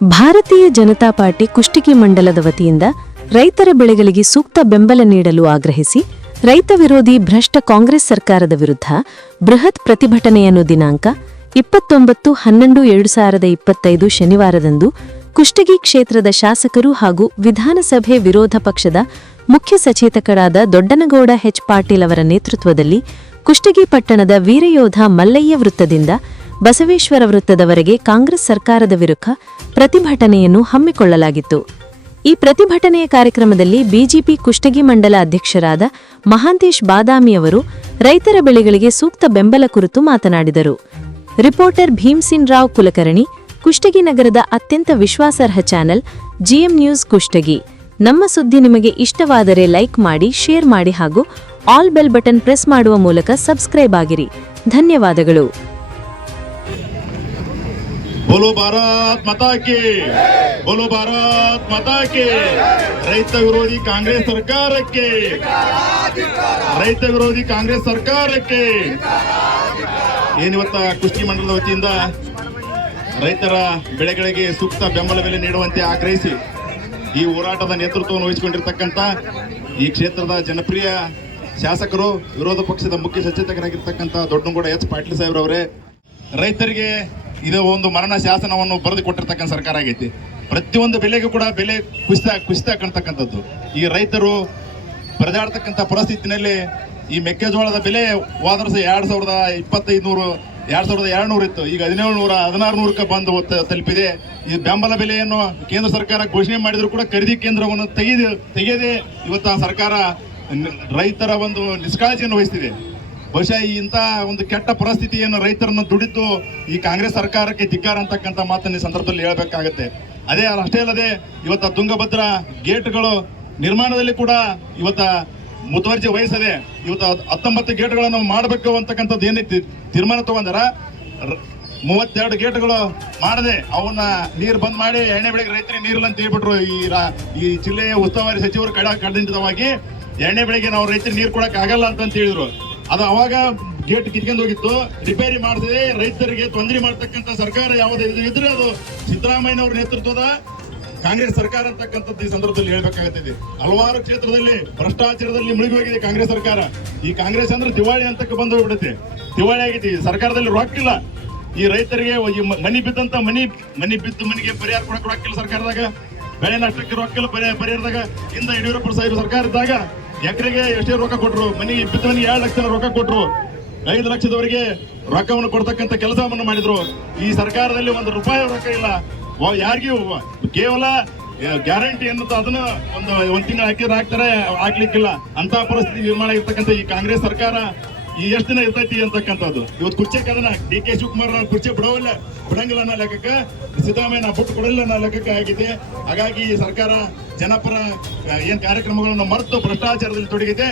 ಭಾರತೀಯ ಜನತಾ ಪಾರ್ಟಿ ಕುಷ್ಟಗಿ ಮಂಡಲದ ವತಿಯಿಂದ ರೈತರ ಬೆಳೆಗಳಿಗೆ ಸೂಕ್ತ ಬೆಂಬಲ ನೀಡಲು ಆಗ್ರಹಿಸಿ, ರೈತ ವಿರೋಧಿ ಭ್ರಷ್ಟ ಕಾಂಗ್ರೆಸ್ ಸರ್ಕಾರದ ವಿರುದ್ಧ ಬೃಹತ್ ಪ್ರತಿಭಟನೆಯನ್ನು ದಿನಾಂಕ ಇಪ್ಪತ್ತೊಂಬತ್ತು ಹನ್ನೊಂದು ಎರಡು ಸಾವಿರದ ಇಪ್ಪತ್ತೈದು ಶನಿವಾರದಂದು ಕುಷ್ಟಗಿ ಕ್ಷೇತ್ರದ ಶಾಸಕರು ಹಾಗೂ ವಿಧಾನಸಭೆ ವಿರೋಧ ಪಕ್ಷದ ಮುಖ್ಯ ಸಚೇತಕರಾದ ದೊಡ್ಡನಗೌಡ ಎಚ್ ಪಾಟೀಲ್ ಅವರ ನೇತೃತ್ವದಲ್ಲಿ ಕುಷ್ಟಗಿ ಪಟ್ಟಣದ ವೀರಯೋಧ ಮಲ್ಲಯ್ಯ ವೃತ್ತದಿಂದ ಬಸವೇಶ್ವರ ವೃತ್ತದವರೆಗೆ ಕಾಂಗ್ರೆಸ್ ಸರ್ಕಾರದ ವಿರುದ್ಧ ಪ್ರತಿಭಟನೆಯನ್ನು ಹಮ್ಮಿಕೊಳ್ಳಲಾಗಿತ್ತು. ಈ ಪ್ರತಿಭಟನೆಯ ಕಾರ್ಯಕ್ರಮದಲ್ಲಿ ಬಿಜೆಪಿ ಕುಷ್ಟಗಿ ಮಂಡಲ ಅಧ್ಯಕ್ಷರಾದ ಮಹಾಂತೇಶ್ ಬಾದಾಮಿಯವರು ರೈತರ ಬೆಳೆಗಳಿಗೆ ಸೂಕ್ತ ಬೆಂಬಲ ಕುರಿತು ಮಾತನಾಡಿದರು. ರಿಪೋರ್ಟರ್ ಭೀಮ್ಸಿನ್ ರಾವ್ ಕುಲಕರ್ಣಿ, ಕುಷ್ಟಗಿ ನಗರದ ಅತ್ಯಂತ ವಿಶ್ವಾಸಾರ್ಹ ಚಾನೆಲ್ ಜಿಎಂ ನ್ಯೂಸ್ ಕುಷ್ಟಗಿ. ನಮ್ಮ ಸುದ್ದಿ ನಿಮಗೆ ಇಷ್ಟವಾದರೆ ಲೈಕ್ ಮಾಡಿ, ಶೇರ್ ಮಾಡಿ ಹಾಗೂ ಆಲ್ ಬೆಲ್ ಬಟನ್ ಪ್ರೆಸ್ ಮಾಡುವ ಮೂಲಕ ಸಬ್ಸ್ಕ್ರೈಬ್ ಆಗಿರಿ. ಧನ್ಯವಾದಗಳು. ಬೋಲೋ ಭಾರತ್ ಮತಾಕೆ ಬೋಲೋ ಭಾರತ್ ಮತಾಕೆ ರೈತ ವಿರೋಧಿ ಕಾಂಗ್ರೆಸ್ ಸರ್ಕಾರಕ್ಕೆ ರೈತ ವಿರೋಧಿ ಕಾಂಗ್ರೆಸ್ ಸರ್ಕಾರಕ್ಕೆ ಏನಿವತ್ತ ಕೃಷಿ ಮಂಡಲದ ವತಿಯಿಂದ ರೈತರ ಬೆಳೆಗಳಿಗೆ ಸೂಕ್ತ ಬೆಂಬಲ ಬೆಲೆ ನೀಡುವಂತೆ ಆಗ್ರಹಿಸಿ ಈ ಹೋರಾಟದ ನೇತೃತ್ವವನ್ನು ವಹಿಸಿಕೊಂಡಿರ್ತಕ್ಕಂಥ ಈ ಕ್ಷೇತ್ರದ ಜನಪ್ರಿಯ ಶಾಸಕರು, ವಿರೋಧ ಪಕ್ಷದ ಮುಖ್ಯ ಸಚೇತಕರಾಗಿರ್ತಕ್ಕಂಥ ದೊಡ್ಡನಗೌಡ ಎಚ್ ಪಾಟೀಲ್ ಸಾಹೇಬ್ರವರೇ, ರೈತರಿಗೆ ಇದು ಒಂದು ಮರಣ ಶಾಸನವನ್ನು ಬರೆದು ಕೊಟ್ಟಿರ್ತಕ್ಕಂಥ ಸರ್ಕಾರ ಆಗೈತಿ. ಪ್ರತಿಯೊಂದು ಬೆಲೆಗೂ ಕೂಡ ಬೆಲೆ ಕುಸಿತ ಕುಸಿತ ಕಾಣ್ತಕ್ಕಂಥದ್ದು. ಈ ರೈತರು ಪರದಾಡ್ತಕ್ಕಂಥ ಪರಿಸ್ಥಿತಿನಲ್ಲಿ ಈ ಮೆಕ್ಕೆಜೋಳದ ಬೆಲೆ ಹೋದ ವರ್ಷ ಎರಡು ಸಾವಿರದ ಇಪ್ಪತ್ತೈದು ನೂರು ಎರಡು ಸಾವಿರದ ಎರಡು ನೂರು ಇತ್ತು. ಈಗ ಹದಿನೇಳು ನೂರ ಹದಿನಾರು ನೂರಕ್ಕೆ ಬಂದು ತಲುಪಿದೆ. ಈ ಬೆಂಬಲ ಬೆಲೆಯನ್ನು ಕೇಂದ್ರ ಸರ್ಕಾರ ಘೋಷಣೆ ಮಾಡಿದರೂ ಕೂಡ ಖರೀದಿ ಕೇಂದ್ರವನ್ನು ತೆಗೆದು, ತೆಗೆಯದೆ ಇವತ್ತು ಸರ್ಕಾರ ರೈತರ ಒಂದು ನಿಷ್ಕಾಳಜಿಯನ್ನು ವಹಿಸ್ತಿದೆ. ಬಹುಶಃ ಇಂಥ ಒಂದು ಕೆಟ್ಟ ಪರಿಸ್ಥಿತಿಯನ್ನು ರೈತರನ್ನು ದುಡಿದು ಈ ಕಾಂಗ್ರೆಸ್ ಸರ್ಕಾರಕ್ಕೆ ಧಿಕ್ಕಾರ ಅಂತಕ್ಕಂಥ ಮಾತನ್ನ ಈ ಸಂದರ್ಭದಲ್ಲಿ ಹೇಳಬೇಕಾಗುತ್ತೆ. ಅದೇ ಅಷ್ಟೇ ಅಲ್ಲದೆ ಇವತ್ತ ತುಂಗಭದ್ರಾ ಗೇಟ್ಗಳು ನಿರ್ಮಾಣದಲ್ಲಿ ಕೂಡ ಇವತ್ತ ಮುತುವರ್ಜಿ ವಹಿಸದೆ ಇವತ್ತ ಹತ್ತೊಂಬತ್ತು ಗೇಟ್ಗಳನ್ನು ಮಾಡಬೇಕು ಅಂತಕ್ಕಂಥದ್ದು ಏನೈತಿ ತೀರ್ಮಾನ ತಗೊಂಡಾರ ಮೂವತ್ತೆರಡು ಗೇಟ್ಗಳು ಮಾಡದೆ ಅವನ್ನ ನೀರು ಬಂದ್ ಮಾಡಿ ಎಣ್ಣೆ ಬೆಳೆಗೆ ರೈತರಿಗೆ ನೀರಿಲ್ಲ ಅಂತ ಹೇಳ್ಬಿಟ್ರು ಈ ಈ ಜಿಲ್ಲೆಯ ಉಸ್ತುವಾರಿ ಸಚಿವರು ಕಡ ಖಂಡಿತವಾಗಿ ಎಣ್ಣೆ ಬೆಳೆಗೆ ನಾವು ರೈತರಿಗೆ ನೀರು ಕೊಡಕ್ ಆಗಲ್ಲ ಅಂತ ಹೇಳಿದ್ರು. ಅದು ಅವಾಗ ಗೇಟ್ ಕಿತ್ಕೊಂಡು ಹೋಗಿತ್ತು. ರಿಪೇರಿ ಮಾಡದೆ ರೈತರಿಗೆ ತೊಂದರೆ ಮಾಡ್ತಕ್ಕಂಥ ಸರ್ಕಾರ ಯಾವ್ದು ಇದ್ರೆ ಅದು ಸಿದ್ದರಾಮಯ್ಯನವರ ನೇತೃತ್ವದ ಕಾಂಗ್ರೆಸ್ ಸರ್ಕಾರ ಅಂತಕ್ಕಂಥದ್ದು ಈ ಸಂದರ್ಭದಲ್ಲಿ ಹೇಳ್ಬೇಕಾಗುತ್ತದೆ ಹಲವಾರು ಕ್ಷೇತ್ರದಲ್ಲಿ, ಭ್ರಷ್ಟಾಚಾರದಲ್ಲಿ ಮುಳುಗಿ ಹೋಗಿದೆ ಕಾಂಗ್ರೆಸ್ ಸರ್ಕಾರ. ಈ ಕಾಂಗ್ರೆಸ್ ಅಂದ್ರೆ ದಿವಾಳಿ ಅಂತಕ್ಕೆ ಬಂದು ಹೋಗ್ಬಿಡುತ್ತೆ. ದಿವಾಳಿ ಆಗೈತಿ ಸರ್ಕಾರದಲ್ಲಿ ರೊಕ್ಕಿಲ್ಲ ಈ ರೈತರಿಗೆ ಈ ಮನಿ ಬಿದ್ದಂತ ಮನಿ ಮನಿ ಬಿದ್ದು ಮನಿಗೆ ಪರಿಹಾರ ಕೊಡಕ್ಕೆ ರೊಕ್ಕಿಲ್ಲ ಸರ್ಕಾರದಾಗ. ಬೆಳೆ ನಷ್ಟಕ್ಕೆ ರೊಕ್ಕಿಲ್ಲ ಪರಿಹಾರ, ಪರಿಹಾರದಾಗ. ಇಂದ ಯಡಿಯೂರಪ್ಪ ಸಾಹೇಬ್ ಸರ್ಕಾರ ಇದ್ದಾಗ ಎಕರೆಗೆ ಎಷ್ಟೇ ರೊಕ್ಕ ಕೊಟ್ರು, ಮನಿ ಬಿದ್ದ ಮನೆ ಎರಡು ಲಕ್ಷ ರೊಕ್ಕ ಕೊಟ್ರು, ಐದು ಲಕ್ಷದವರಿಗೆ ರೊಕ್ಕವನ್ನು ಕೊಡ್ತಕ್ಕಂಥ ಕೆಲಸವನ್ನು ಮಾಡಿದ್ರು. ಈ ಸರ್ಕಾರದಲ್ಲಿ ಒಂದು ರೂಪಾಯಿ ರೊಕ್ಕ ಇಲ್ಲ. ಯಾರಿಗೂ ಕೇವಲ ಗ್ಯಾರಂಟಿ ಅನ್ನೋದು ಅದನ್ನ ಒಂದು, ಒಂದ್ ತಿಂಗಳು ಹಾಕಿದ್ರೆ ಹಾಕ್ತಾರೆ, ಹಾಕ್ಲಿಕ್ಕಿಲ್ಲ. ಅಂತ ಪರಿಸ್ಥಿತಿ ನಿರ್ಮಾಣ ಆಗಿರ್ತಕ್ಕಂಥ ಈ ಕಾಂಗ್ರೆಸ್ ಸರ್ಕಾರ ಈ ಎಷ್ಟು ದಿನ ಇರ್ತೈತಿ ಅಂತಕ್ಕಂಥದ್ದು? ಇವತ್ತು ಕುರ್ಚೆ ಕದನ ಡಿ ಕೆ ಶಿವಕುಮಾರ್ ನಾನು ಕುರ್ಚಿ ಬಿಡೋಲ್ಲ ಬಿಡಂಗಿಲ್ಲ ಅನ್ನೋ ಲೆಕ್ಕಕ್ಕೆ. ಸಿದ್ದರಾಮಯ್ಯ ನಾ ಬಿಟ್ಟು ಕೊಡಲ್ಲ ಅನ್ನೋ ಲೆಕ್ಕಕ್ಕೆ ಆಗಿದೆ. ಹಾಗಾಗಿ ಈ ಸರ್ಕಾರ ಜನಪರ ಏನು ಕಾರ್ಯಕ್ರಮಗಳನ್ನು ಮರೆತು ಭ್ರಷ್ಟಾಚಾರದಲ್ಲಿ ತೊಡಗಿದೆ.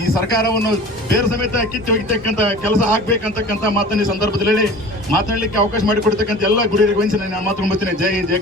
ಈ ಸರ್ಕಾರವನ್ನು ಬೇರೆ ಸಮೇತ ಕಿತ್ತು ಒಗಿತಕ್ಕಂತ ಕೆಲಸ ಆಗ್ಬೇಕಂತಕ್ಕಂಥ ಮಾತನ್ನ ಈ ಸಂದರ್ಭದಲ್ಲಿ ಹೇಳಿ ಮಾತನಾಡಲಿಕ್ಕೆ ಅವಕಾಶ ಮಾಡಿಕೊಡ್ತಕ್ಕಂಥ ಎಲ್ಲ ಗುರಿ ವಹಿಸಿ ನಾನು ಮಾತು ಜೈ ಜಯ